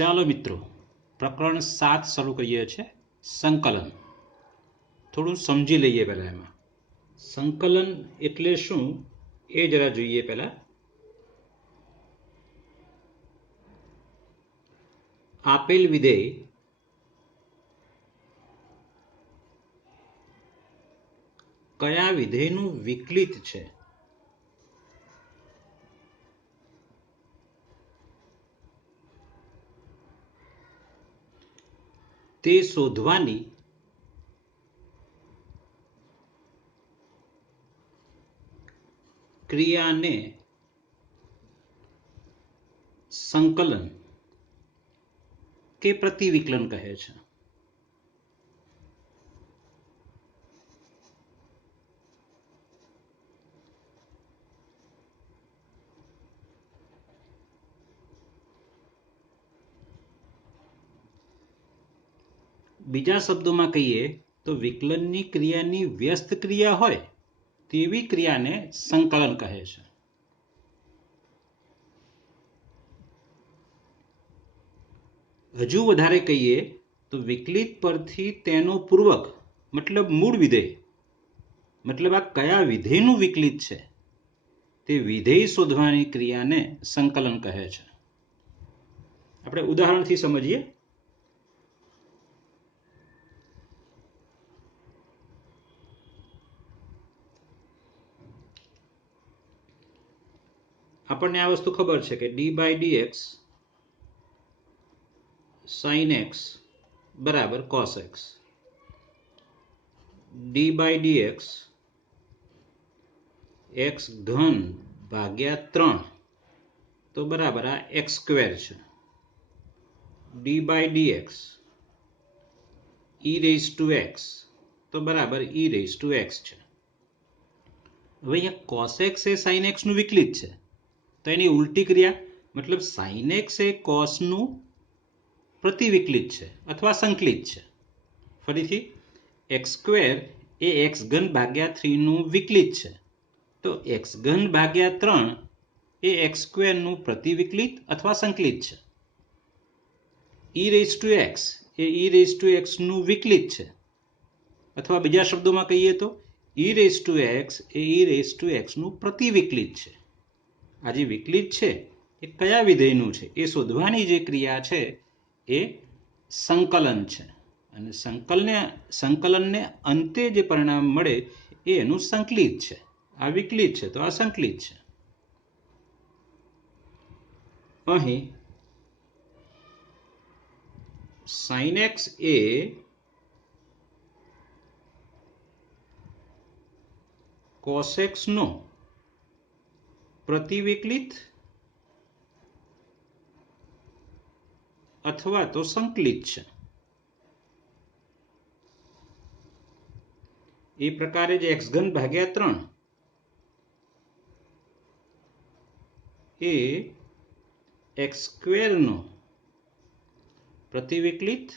ચાલો મિત્રો, પ્રકરણ 7 શરૂ કરીએ છીએ. સંકલન થોડું સમજી લઈએ. પહેલા એમાં સંકલન એટલે શું એ જરા જોઈએ. પહેલા આપેલ વિધેય કયા વિધેયનું વિકલિત છે તે શોધવાની ક્રિયાને સંકલન કે પ્રતિવિકલન કહે છે. બીજા શબ્દોમાં કહીએ તો વિકલનની ક્રિયાની વ્યસ્ત ક્રિયા હોય તેવી ક્રિયાને સંકલન કહે છે. હજુ વધારે કહીએ તો વિકલિત પરથી તેનો પૂર્વક મતલબ મૂળ વિધેય, મતલબ આ કયા વિધેયનું વિકલિત છે તે વિધેય શોધવાની ક્રિયાને સંકલન કહે છે. આપણે ઉદાહરણથી સમજીએ. આપણને આ વસ્તુ ખબર છે કે d/dx sin x બરાબર cos x, d/dx x ઘન ભાગ્યા 3 તો બરાબર આ x² છે. d/dx e⁻x તો બરાબર e⁻x છે. હવે અહીંયા cos x એ sin x નું વિકલિત છે તો એની ઉલટી ક્રિયા મતલબ sin x એ cos નું પ્રતિવિકલિત છે અથવા સંકલિત છે. ફરીથી x² એ x ઘન ભાગ્યા 3 નું વિકલિત છે તો x ઘન ભાગ્યા 3 એ x² નું પ્રતિવિકલિત અથવા સંકલિત છે. e⁻x એ e⁻x નું વિકલિત છે અથવા બીજા શબ્દોમાં કહીએ તો e⁻x એ e⁻x નું પ્રતિવિકલિત છે. આ જે વિકલિત છે એ કયા વિધેયનું છે એ શોધવાની જે ક્રિયા છે એ સંકલન છે. અને સંકલનને અંતે જે પરિણામ મળે એ એનું સંકલિત છે. આ વિકલિત છે તો આ સંકલિત છે. અહીં sin x એ cos x નો પ્રતિવિકલિત અથવા તો સંકલિત છે. એ પ્રકારે જે x ઘન ભાગ્યા 3 એ x² નો પ્રતિવિકલિત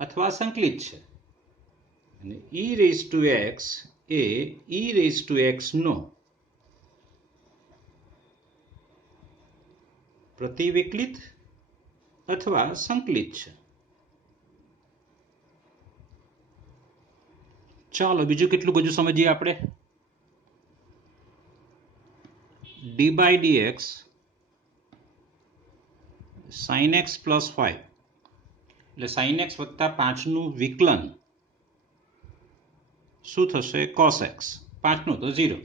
અથવા સંકલિત છે અને e⁻x એ e⁻x નો પ્રતિવિકલિત અથવા સંકલિત છે. ચાલો બીજું કેટલું બધું સમજીએ આપણે. d/dx sin x + 5 એટલે sin x વત્તા 5 નું વિકલન શું થશે? cos x. 5 નું તો 0.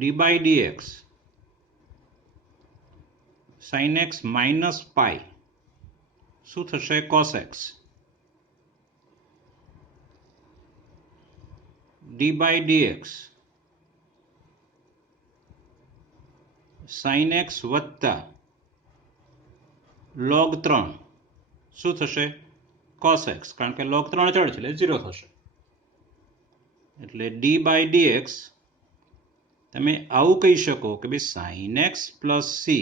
d/dx sin x - π શું થશે? cos x. d/dx sin x વત્તા log 3 શું થશે? cos x. કારણ કે log 3 અચળ છે એટલે 0 થશે. એટલે d/dx તમે આવું કહી શકો કે ભાઈ sin x + c,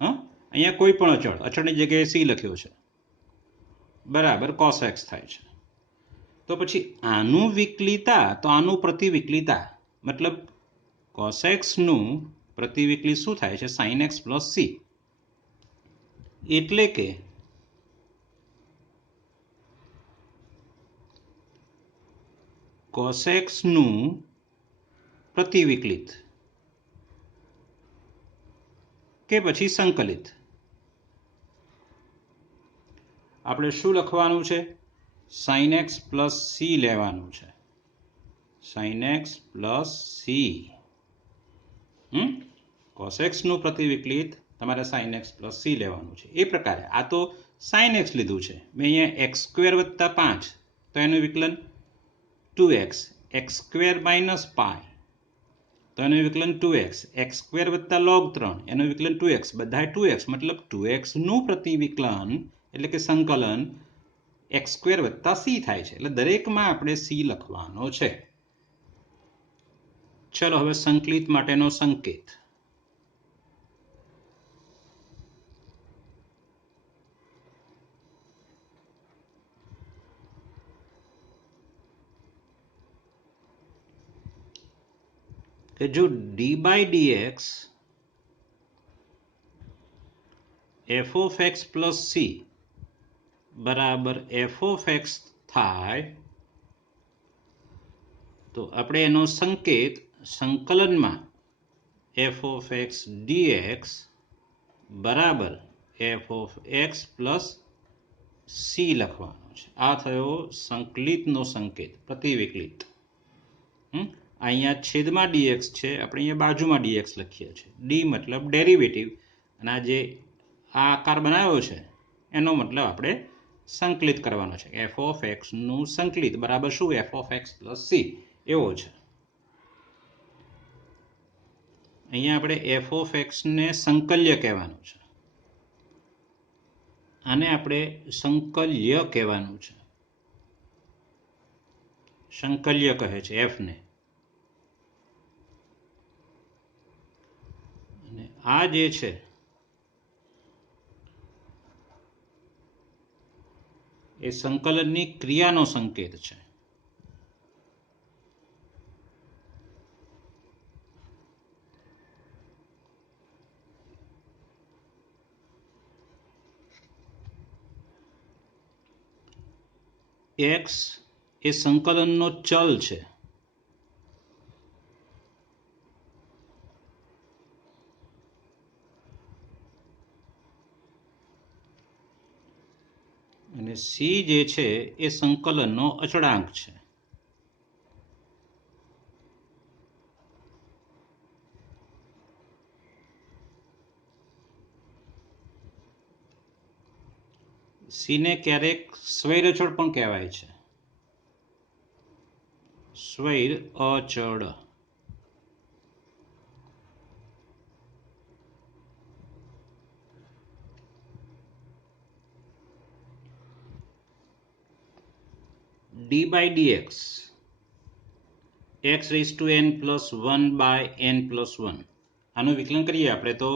અહીંયા કોઈ પણ અચળની જગ્યાએ c લખ્યો છે, બરાબર cos x થાય છે. તો પછી આનું વિકલિતા તો આનું પ્રતિવિકલિતા મતલબ cos x નું પ્રતિવિકલિત શું થાય છે? sin x plus C. એટલે કે cos x નું પ્રતિવિકલિત કે પછી સંકલિત. આપણે શું લખવાનું છે? sin x પ્લસ સી લેવાનું છે. sin x plus C. cos x નું પ્રતિવિકલિત તમારે sin x પ્લસ સી લેવાનું છે. એ પ્રકારે આ તો sin x લીધું છે. મેં અહીંયા x સ્ક્વેર વત્તા 5 તો એનું વિકલન 2x, x square minus pi તો એનું વિકલન 2x, x સ્ક્વેર વત્તા log 3 એનું વિકલન 2x, બધા 2x મતલબ 2x નું પ્રતિવિકલન એટલે કે સંકલન x સ્ક્વેર વત્તા સી થાય છે. એટલે દરેકમાં આપણે સી લખવાનો છે. ચલો હવે સંકલિત માટેનો સંકેત. કે જો d by dx f of x plus c બરાબર એફ ઓફ એક્સ થાય તો આપણે એનો સંકેત સંકલનમાં એફ ઓફ એક્સ ડીએક્સ બરાબર f of x plus c લખવાનો છે. આ થયો સંકલિતનો સંકેત, પ્રતિવિકલિત. અહીંયા છેદમાં ડીએક્સ છે, આપણે અહીંયા બાજુમાં ડીએક્સ લખીએ છીએ. ડી મતલબ ડેરિવેટિવ અને આ જે આ આકાર બનાવ્યો છે એનો મતલબ આપણે સંકલિત કરવાનો છે. એફ ઓફ એક્સ નું સંકલિત બરાબર શું? F of x plus C એવો છે. અહીંયા આપણે એફ ઓફ એક્સ ને સંકલ્ય કહેવાનું છે. આને આપણે સંકલ્ય કહેવાનું છે. સંકલ્ય કહે છે એફ ને. અને આ જે છે એ સંકલનની ક્રિયાનો સંકેત છે. x એ સંકલનનો ચલ છે. અને સી જે છે એ સંકલનનો અચળાંક છે. સીને ક્યારેક સ્વૈર અચળ પણ કહેવાય છે. સ્વૈર અચળ. D by dx x raise to N plus 1 by n plus 1 આનું વિકલન કરીએ આપણે તો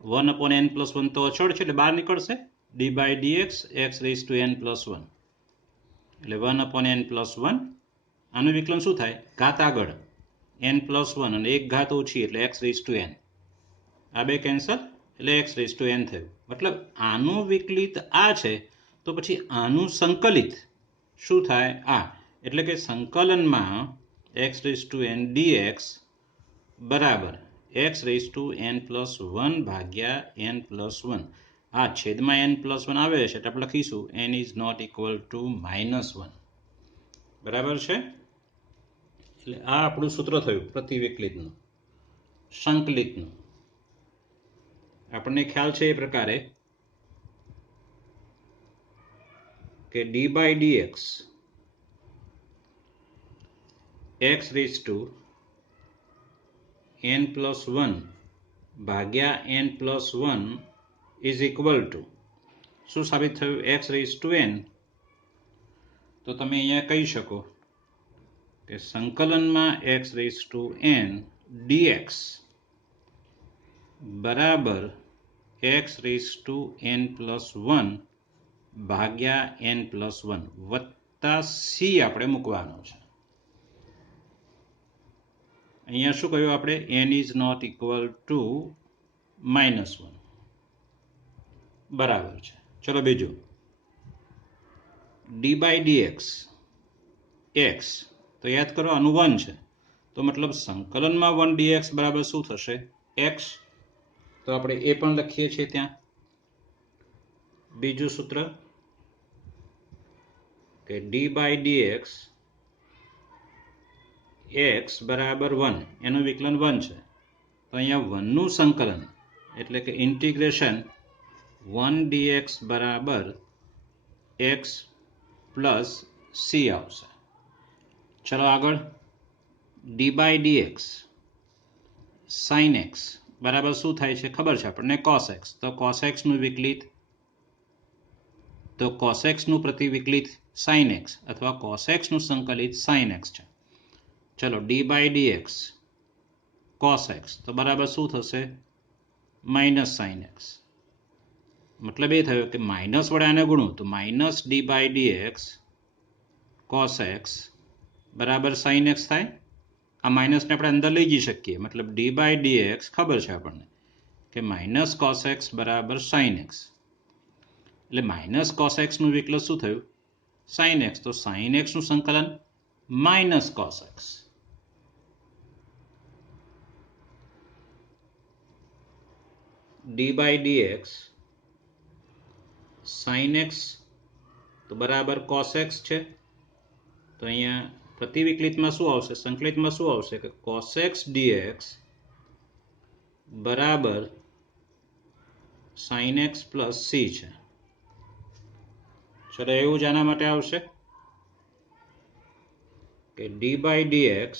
1 અપોન એન પ્લસ 1 તો અચળ છે એટલે બહાર નીકળશે. D by dx x raise to N plus 1 એટલે 1 અપોન એન પ્લસ 1. આનું વિકલન શું થાય? ઘાત આગળ એન પ્લસ 1 અને એક ઘાત ઓછી એટલે એક્સ રેઝ ટુ એન. આ બે કેન્સલ એટલે એક્સ રેઝ ટુ એન થયું. મતલબ આનું વિકલિત આ છે તો પછી આનું સંકલિત શું થાય? આ. એટલે કે સંકલનમાં X raise to N D X બરાબર X raise to N plus 1 ભાગ્યા એન પ્લસ 1. આ છેદમાં એન પ્લસ 1 આવે છે એટલે આપણે લખીશું n is not equal to -1. બરાબર છે? એટલે આ આપણું સૂત્ર થયું પ્રતિવિકલિતનું, સંકલિતનું. આપણને ખ્યાલ છે એ પ્રકારે કે D by dx x raise to N plus 1 ભાગ્યા N plus 1 is equal to શું સાબિત થયું? X raise to N. તો તમે અહીંયા કહી શકો કે સંકલનમાં X raise to N D X બરાબર X raise to N plus 1 ભાગ્યા એન પ્લસ 1 વત્તા સી આપણે મૂકવાનો છે. અહીંયા શું કહ્યું આપણે? n is not equal to -1 બરાબર છે. ચલો બીજું dy dx x, તો યાદ કરો આનું 1 છે, તો મતલબ સંકલનમાં 1 dx બરાબર શું થશે? x. તો આપણે એ પણ લખીએ છીએ ત્યાં. બીજું સૂત્ર કે dy dx x બરાબર 1, એનું વિકલન 1 છે, તો અહીંયા 1 નું સંકલન એટલે કે ઇન્ટિગ્રેશન 1 dx બરાબર x પ્લસ c આવશે. ચલો આગળ dy dx sin x બરાબર શું થાય છે ખબર છે આપણને? cos x. તો cos x નું વિકલિત, તો cos x નું પ્રતિવિકલિત sin x અથવા cos x નું સંકલિત sin x છે. ચલો dy dx cos x તો બરાબર શું થશે? Minus sin x. મતલબ એ થયો કે માઇનસ વડે આને ગુણું તો minus dy dx cos x બરાબર sin x થાય. આ માઇનસને આપણે અંદર લઈ જઈ શકીએ, મતલબ dy dx ખબર છે આપણને કે માઇનસ cos x બરાબર sin x, એટલે માઇનસ cos x નું વિકલન શું થયું? sin x. તો sin x નું સંકલન minus cos x. dy dx sin x તો બરાબર cos x છે, તો અહીંયા પ્રતિવિકલિતમાં શું આવશે? સંકલિતમાં શું આવશે કે cos x dx બરાબર sin x પ્લસ c છે. ચલો એવું જ આના માટે આવશે કે dy dx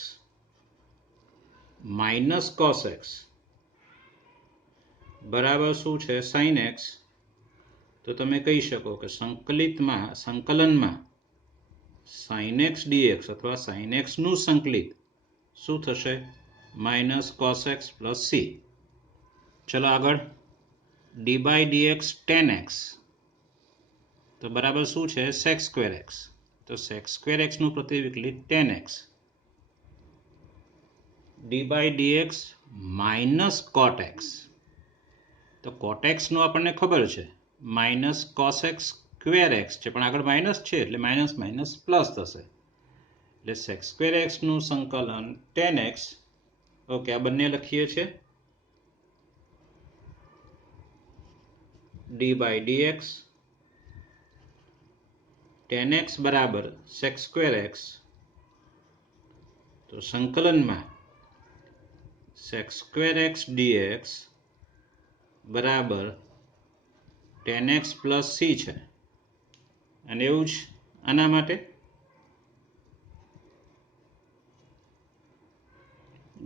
minus cos x બરાબર શું છે? sin x. તો તમે કહી શકો કે સંકલનમાં sin x dx અથવા sin x નું સંકલિત શું થશે? Minus cos x plus c. ચલો આગળ dy dx tan x તો બરાબર શું છે? sec square x. તો sec square x નું પ્રતિવિકલિત tan x. dy dx minus cot x, તો cot x નું આપણને ખબર છે minus cos x square x છે, પણ આગળ માઇનસ છે એટલે માઇનસ માઇનસ પ્લસ થશે, એટલે sec square x નું સંકલન tan x. ઓકે, આ બંને લખીએ છીએ. dy dx tan x બરાબર sec square x, તો સંકલનમાં sec square x dx બરાબર tan x પ્લસ c છે. અને એવું જ આના માટે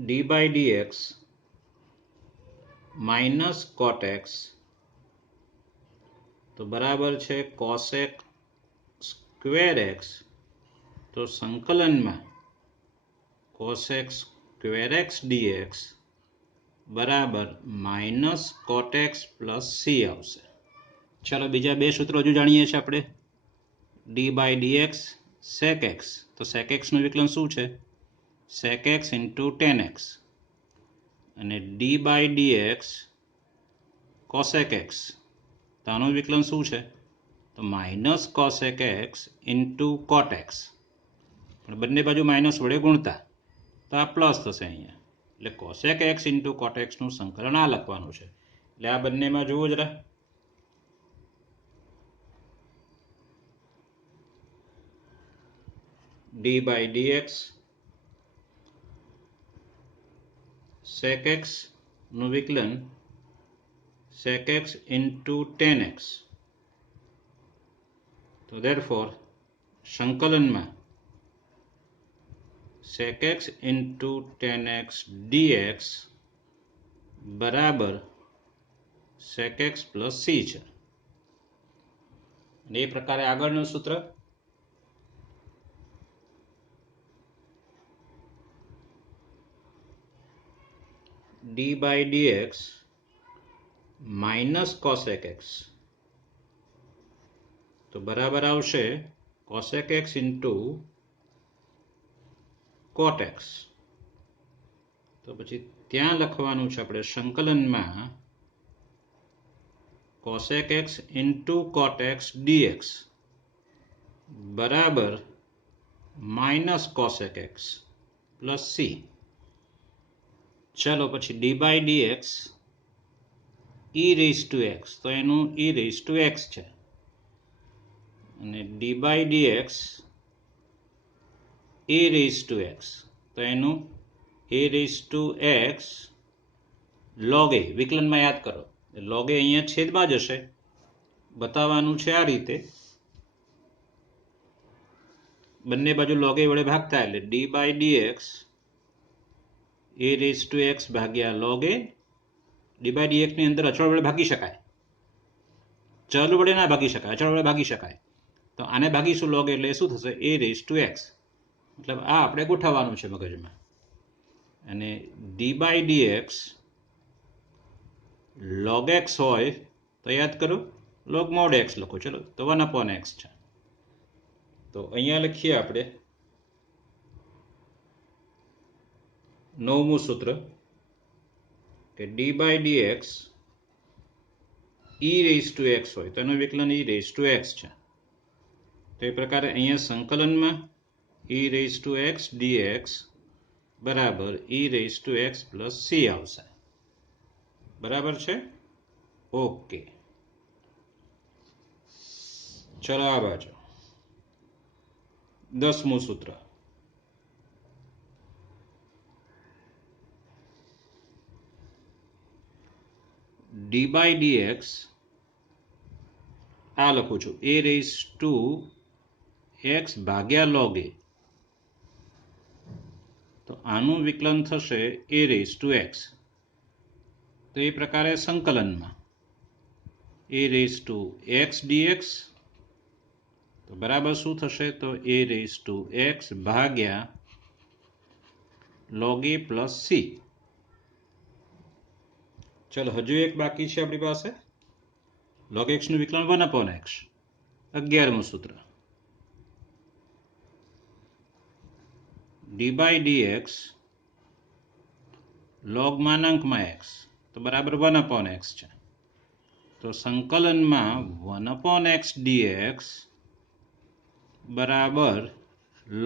dy dx minus cot x તો બરાબર છે cos x સ્ક્વેર x, તો સંકલનમાં cos x square x dx બરાબર minus cot x plus c આવશે. ચાલો બીજા બે સૂત્રો હજુ જાણીએ છીએ આપણે. dy dx sec x, તો sec x નું વિકલન શું છે? sec x into tan x. અને dy dx cosec x, તો આનું વિકલન શું છે? તો minus cosec x into cot x. પણ બંને બાજુ માઇનસ વડે ગુણતા તો આ પ્લસ થશે અહીંયા, એટલે cosec x into cot x નું સંકલન આ લખવાનું છે. એટલે આ બંનેમાં જુઓ જરા, dy dx sec x નું વિકલન sec x into tan x. તો therefore સંકલનમાં sec x into tan x dx બરાબર sec x plus c છે. અને એ પ્રકારે આગળનું સૂત્ર d by dx minus cosec x તો બરાબર આવશે cosec x into cot x. તો પછી ત્યાં લખવાનું છે આપણે સંકલનમાં cosec x into cot x dx બરાબર minus cosec x plus c. ચલો પછી d by dx e raise to x, તો એનું e રેઝ ટુ x છે, અને d by dx a raise to x, તો એનું a raise to x log a. વિકલનમાં યાદ કરો, log a અહીંયા છેદમાં જશે. બતાવવાનું છે આ રીતે, બંને બાજુ log a વડે ભાગતા, એટલે d by dx a raise to x ભાગ્યા log a. d by dx ની અંદર અચળ વડે ભાગી શકાય, ચલ વડે ના ભાગી શકાય, અચળ વડે ભાગી શકાય. તો આને ભાગીશું log a, એટલે શું થશે? a raise to x. મતલબ આ આપણે ગોઠવવાનું છે મગજમાં. અને d by dx log x હોય તો યાદ કરો log mod x લખો. ચલો, તો 1/x છે. તો અહીંયા લખીએ આપણે નવમું સૂત્ર કે d by dx e raise to x હોય તો એનું વિકલન e રેઝ ટુ x છે. તો એ પ્રકારે અહીંયા સંકલનમાં e raise to x dx બરાબર e raise to x plus c આવશે. બરાબર છે? ઓકે, ચલો આ બાજુ 10મું સૂત્ર. d બાય dx આ લખું છું a રેઝ ટુ x ભાગ્યા log a, તો આનું વિકલન થશે a રેઝ ટુ x. તો એ પ્રકારે સંકલનમાં a raise to x dx તો બરાબર શું થશે? તો a રેઝ ટુ x ભાગ્યા log a પ્લસ c. ચલો, હજુ એક બાકી છે આપણી પાસે, log x નું વિકલન 1/x. 11મું સૂત્ર d બાય dx log માનાંકમાં x તો બરાબર 1/x છે. તો સંકલનમાં 1/x dx બરાબર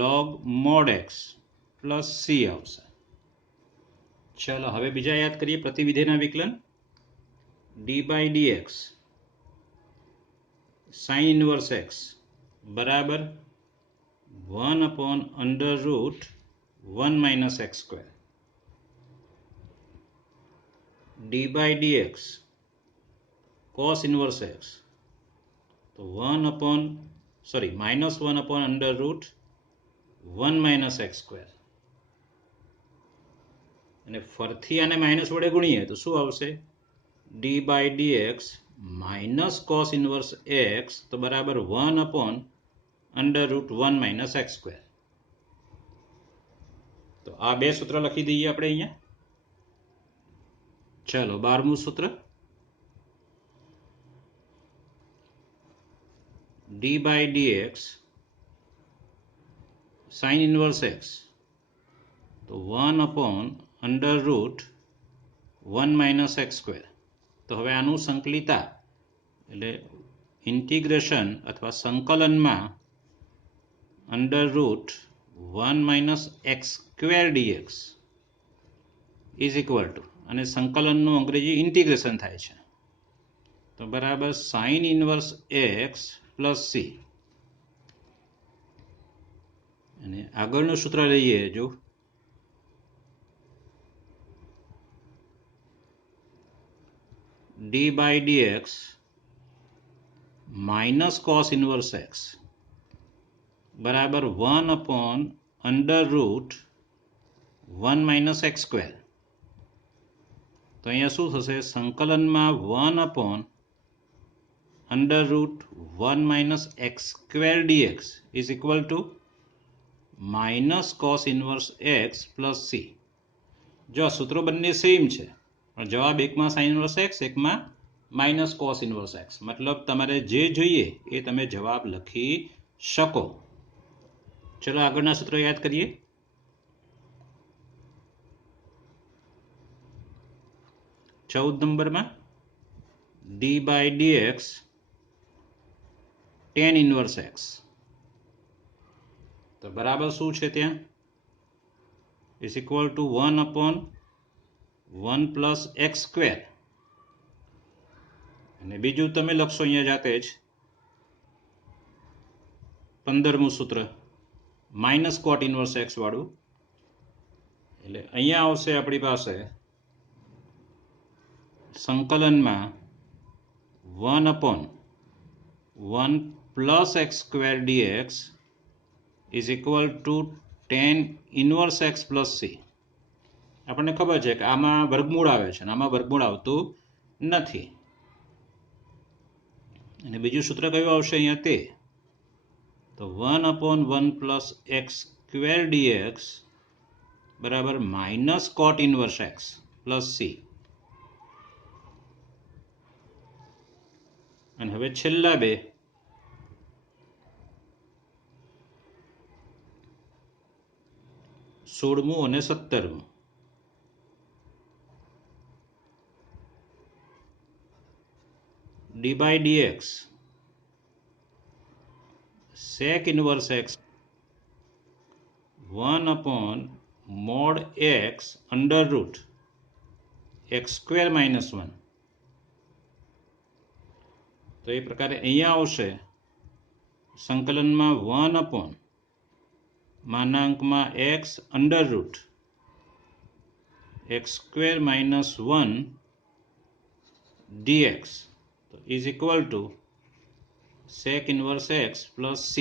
log mod x plus c આવશે. ચલો હવે બીજા યાદ કરીએ પ્રતિવિધેયના વિકલન. d by dx sin inverse x બરાબર 1/√1 minus x square. d by dx cos inverse x તો -1/√1 minus x square. અને ફરથી આને માઇનસ વડે ગુણીએ તો શું આવશે? d by dx minus cos inverse x તો બરાબર 1/√1 minus x square. તો આ બે સૂત્ર લખી દઈએ આપણે અહીંયા. ચલો 12મું સૂત્ર d by dx sin inverse x તો 1/√1 minus x square. તો હવે આનું સંકલિતા એટલે ઇન્ટિગ્રેશન અથવા સંકલનમાં √1 minus x square dx is equal two, અને સંકલનનું અંગ્રેજી ઇન્ટિગ્રેશન થાય છે, તો બરાબર sin inverse x plus c. અને આગળનું સૂત્ર લઈએ, જો d by dx minus cos inverse x બરાબર 1/√1 minus x square. તો અહીંયા શું થશે? સંકલનમાં 1/√1 minus x square dx is equal to minus cos inverse x plus c. જો આ સૂત્રો બંને સેમ છે, પણ જવાબ એકમાં sin inverse x, એકમાં minus cos inverse x. મતલબ તમારે જે જોઈએ એ તમે જવાબ લખી શકો. ચલો આગળના સૂત્રો યાદ કરીએ. 14 નંબરમાં d by dx tan inverse x, તો બરાબર શું છે ત્યાં is equal to 1/1 plus x square, અને બીજું તમે લખશો અહીંયા જાતે જ 15મું સૂત્ર માઇનસ કોટ ઇનવર્સ એક્સ વાળું, એટલે અહીંયા આવશે આપણી પાસે સંકલનમાં 1/1 plus x square dx is equal to tan inverse x plus c. આપણને ખબર છે કે આમાં વર્ગમૂળ આવે છે અને આમાં વર્ગમૂળ આવતું નથી, અને બીજું સૂત્ર કયું આવશે અહીંયા તે, તો 1/1 પ્લસ એક્સ સ્ક્વેર ડીએક્સ બરાબર minus cot inverse x plus C. અને હવે છેલ્લા બે, સોળમું અને 17મું, D by D X sec inverse x 1/mod x under root x square minus 1. તો એ પ્રકારે અહીંયા આવશે સંકલનમાં 1/(x under root x square minus 1 dx is equal to sec inverse x plus c.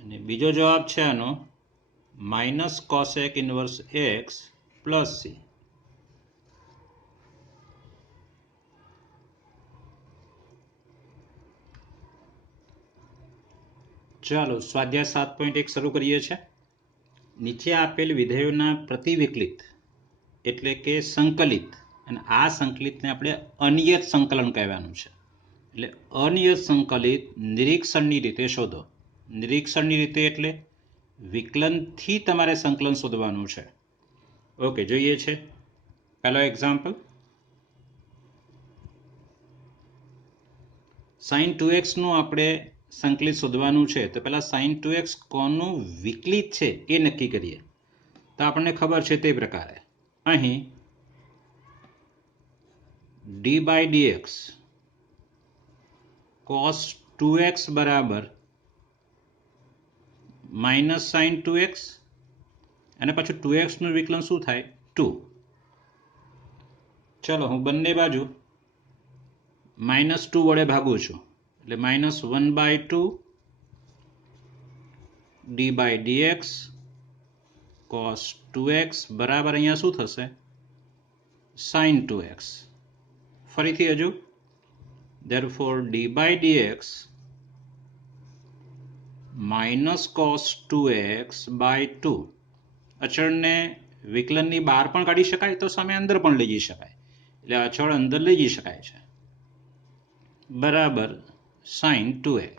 અને બીજો જવાબ છે આનો minus cosec inverse x plus c. ચાલો સ્વાધ્યાય 7.1 શરૂ કરીએ છીએ. નીચે આપેલ વિધેયોના પ્રતિવિકલિત એટલે કે સંકલિત, અને આ સંકલિતને આપણે અનિયત સંકલન કહેવાનું છે. એટલે અનિયત સંકલિત નિરીક્ષણની રીતે શોધો. નિરીક્ષણની રીતે એટલે વિકલનથી તમારે સંકલન શોધવાનું છે. ઓકે, જોઈએ છે પહેલો એક્ઝામ્પલ. sin 2x નું આપણે સંકલિત શોધવાનું છે, તો પહેલા sin 2x કોનું વિકલિત છે એ નક્કી કરીએ. તો આપણને ખબર છે તે પ્રકારે અહીં d by dx cos 2x બરાબર માઇનસ sin 2x, અને પાછું 2x નું વિકલન શું થાય 2. ચલો હું બંને બાજુ -2 વડે ભાગું છું, એટલે -1/2 d by dx cos 2x બરાબર અહીંયા શું થશે sin 2x. ફરીથી હજુ therefore d by dx minus cos 2x by 2. અચળને વિકલનની બહાર પણ કાઢી શકાય તો સામે અંદર પણ લઈ જઈ શકાય, એટલે અચળ અંદર લઈ જઈ શકાય છે, બરાબર sin 2x.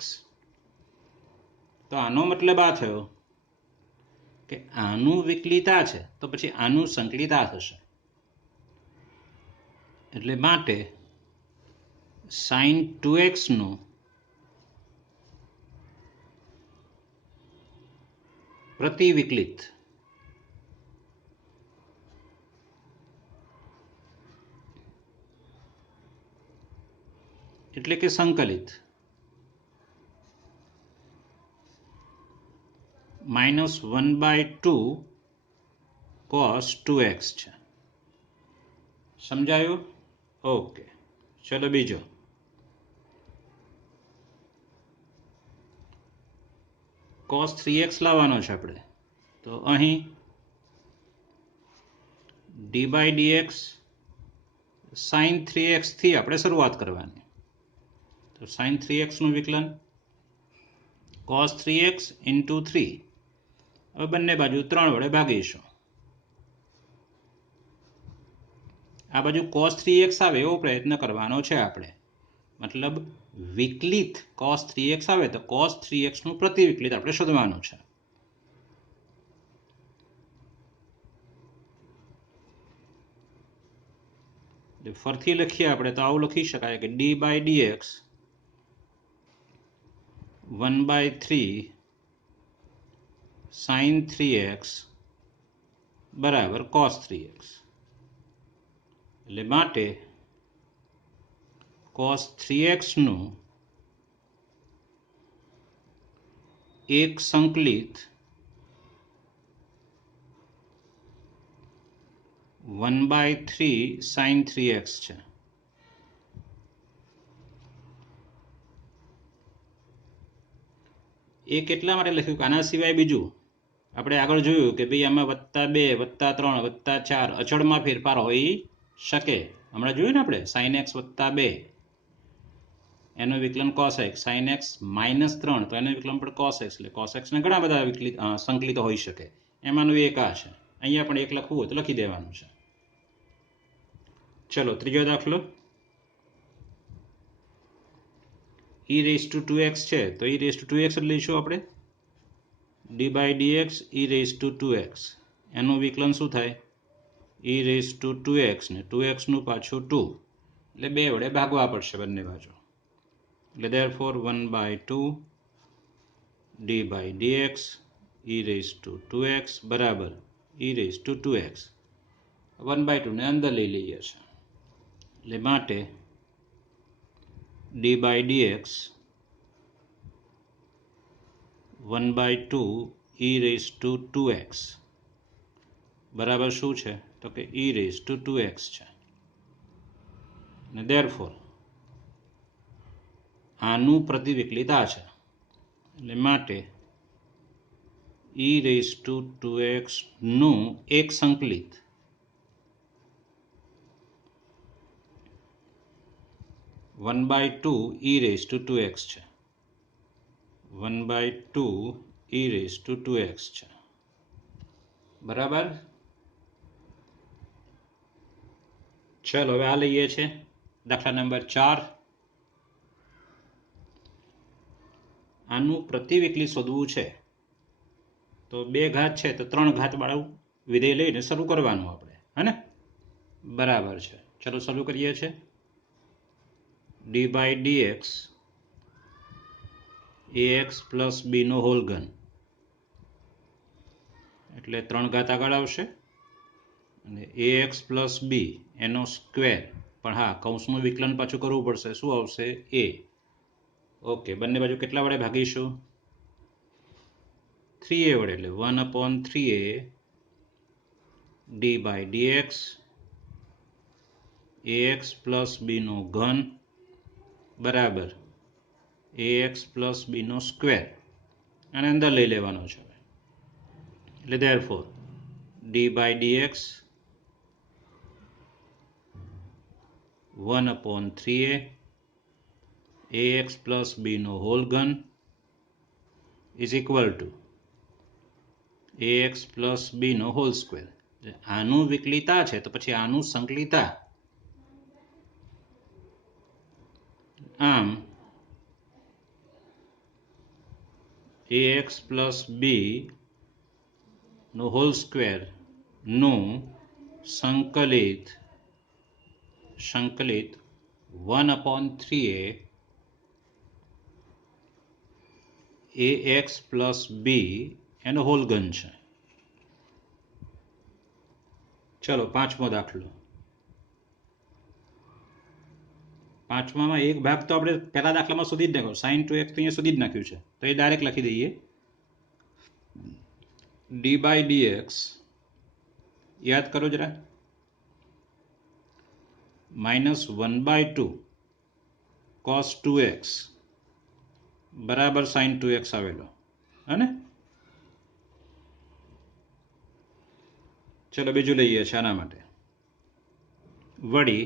તો આનો મતલબ આ થયો કે આનું વિકલિત આ છે તો પછી આનું સંકલિત આ થશે, એટલે માટે sin 2x નું પ્રતિવિકલિત એટલે કે સંકલિત -1/2 cos 2x છે. સમજાયું? ઓકે, ચલો બીજો. cos 3x લાવવાનો છે આપણે, તો અહીં d by dx sin 3x થી આપણે શરૂઆત કરવાની. તો sin 3x નું વિકલન cos 3x into 3. હવે બંને બાજુ 3 વડે ભાગીશું. આ બાજુ cos 3x આવે એવો પ્રયત્ન કરવાનો છે આપણે, મતલબ વિકલિત cos 3x આવે તો cos 3x નું પ્રતિવિકલિત આપણે શોધવાનું છે. ફરથી લખીએ આપણે તો આવું લખી શકાય કે D by dx 1/3 sin 3x બરાબર cos 3x. એટલે માટે cos 3x નું એક સંકલિત 1/3 sin 3x છે. એ કેટલા માટે લખ્યું કે આના સિવાય બીજું આપણે આગળ જોયું કે ભાઈ આમાં +2 +3 +4 અચળમાં ફેરફાર હોઈ શકે. હમણાં જોયું ને આપણે sin x +2 એનું વિકલન cos x, sin x -3 તો એનું વિકલન પણ cos x. એટલે cos x ને ઘણા બધા સંકલિતો હોઈ શકે. એમાંનું એક આ છે. અહીંયા પણ એક લખવું હોય તો લખી દેવાનું છે. ચલો ત્રીજો દાખલો e⁻²x છે તો e⁻²x જ લઈશું આપણે. d/dx e⁻²x એનું વિકલન શું થાય e⁻²x ને 2x નું પાછું 2 એટલે 2 વડે ભાગવા પડશે બંને બાજુ. એટલે therefore 1/2 d/dx e⁻²x બરાબર e⁻²x 1/2 ને અંદર લઈ લઈએ છીએ. એટલે માટે d/dx 1/2 e⁻²x બરાબર શું છે તો કે e⁻²x છે. અને therefore આનું પ્રતિવિકલિત આ છે. એટલે માટે e⁻²x નું એક સંકલિત 1/2 e⁻²x છે. 1/2 e⁻²x છે. બરાબર. ચલો હવે આ લઈએ છે દાખલા નંબર 4. આનું પ્રતિવિકલિત શોધવું છે તો 2 ઘાત છે તો 3 ઘાત વાળું વિધેય લઈને શરૂ કરવાનું આપણે, હે ને? બરાબર છે. ચલો શરૂ કરીએ છીએ. d/dx ax + b નો હોલ ઘન એટલે 3 ઘાત આગળ આવશે અને ax + b એનો સ્ક્વેર, પણ હા કૌંસનું વિકલન પાછું કરવું પડશે. શું આવશે a. ઓકે, બંને બાજુ કેટલા વડે ભાગીશું 3a વડે. એટલે 1/3a d/dx ax + b નો ઘન બરાબર ax + b નો સ્ક્વેર અને અંદર લઈ લેવાનો છે. એટલે therefore d/dx 1/3a ax + b નો હોલ ઘન is equal to ax + b નો હોલ સ્ક્વેર. આનું વિકલિતા છે તો પછી આનું સંકલિતા. આમ ax + b નો હોલ સ્ક્વેર નું સંકલિત 1/3a ax + b એનો હોલ ઘન છે. ચલો પાંચમો દાખલો. પાંચમામાં એક ભાગ તો આપણે પહેલા દાખલામાં શોધી જ નાખ્યો. sin 2x તો અહીંયા શોધી જ નાખ્યું છે તો એ ડાયરેક્ટ લખી દઈએ. d/dx યાદ કરો જરા -1/2 cos 2x બરાબર sin 2x આવેલો, હે? ચલો બીજું લઈએ છીએ આના માટે. વળી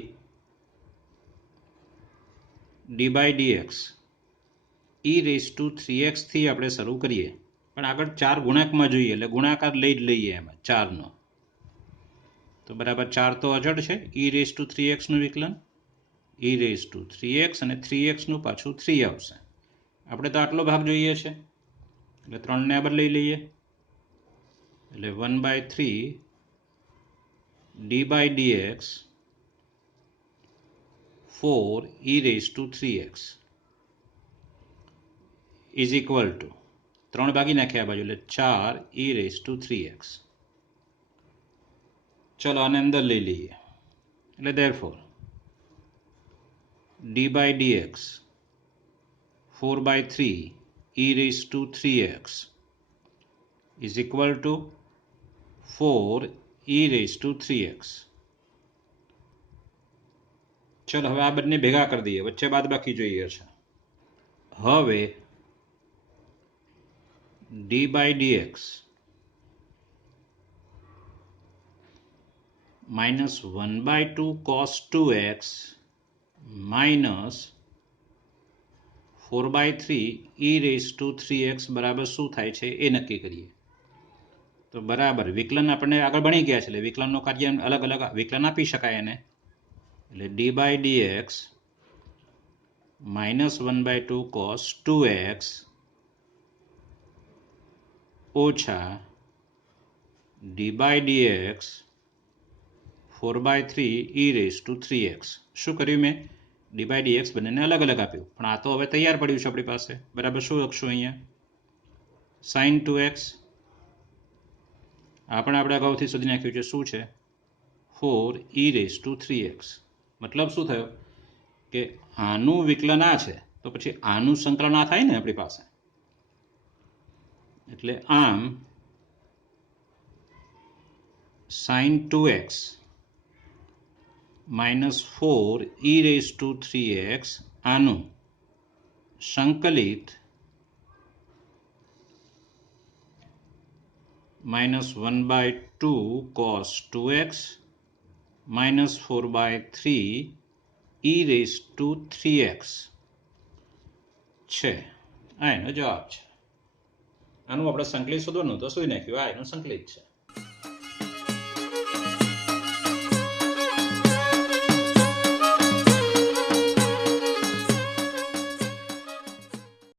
d/dx e⁻3x થી આપણે શરૂ કરીએ, પણ આગળ 4 ગુણાંકમાં જોઈએ એટલે ગુણાકાર લઈ જ લઈએ એમાં 4નો. તો બરાબર 4 તો અચળ છે. e⁻3x નું વિકલન e⁻3x અને 3x નું પાછું 3 આવશે. આપણે તો આટલો ભાગ જોઈએ છે એટલે 3 ને આગળ લઈ લઈએ. એટલે 1/3 d/dx 4 e raised to 3x is equal two 3 ભાગી નાખ્યા આ બાજુ એટલે 4 e raised to 3x. ચલો આને અંદર લઈ લઈએ એટલે therefore d by dx 4 by 3 e raised to 3x is equal to 4 e raised to 3x. ચલો હવે આ બંને ભેગા કરી દઈએ, વચ્ચે બાદબાકી જોઈએ છે. હવે d by dx minus 1 by 2 cos 2x minus 4 by 3 e raised to 3x બરાબર શું થાય છે એ નક્કી કરીએ. તો બરાબર વિકલન આપણે આગળ ભણી ગયા છે એટલે વિકલનનું કાર્ય અલગ અલગ વિકલન આપી શકાય એને. એટલે d by dx minus 1 by 2 cos 2x ઓછા d by dx 4 by 3 e raised to 3x. શું કર્યું મેં? d by dx બંનેને અલગ અલગ આપ્યું, પણ આ તો હવે તૈયાર પડ્યું છે આપણી પાસે. બરાબર શું લખશું અહીંયા? sin 2x. આ પણ આપણે અગાઉથી શોધી નાખ્યું છે. શું છે? 4 e raised to 3x. મતલબ શું થયો કે આનું વિકલન આ છે તો પછી આનું સંકલન આ થાય ને આપણી પાસે. એટલે આમ sin 2x minus 4 e raised to 3x આનું સંકલિત minus 1 by 2 cos 2x minus 4 by 3 e raised to 3x છે. આ એનો જવાબ છે. આનું આપણે સંકલિત શોધવાનું તો શોધી નાખ્યું. આ એનું સંકલિત છે.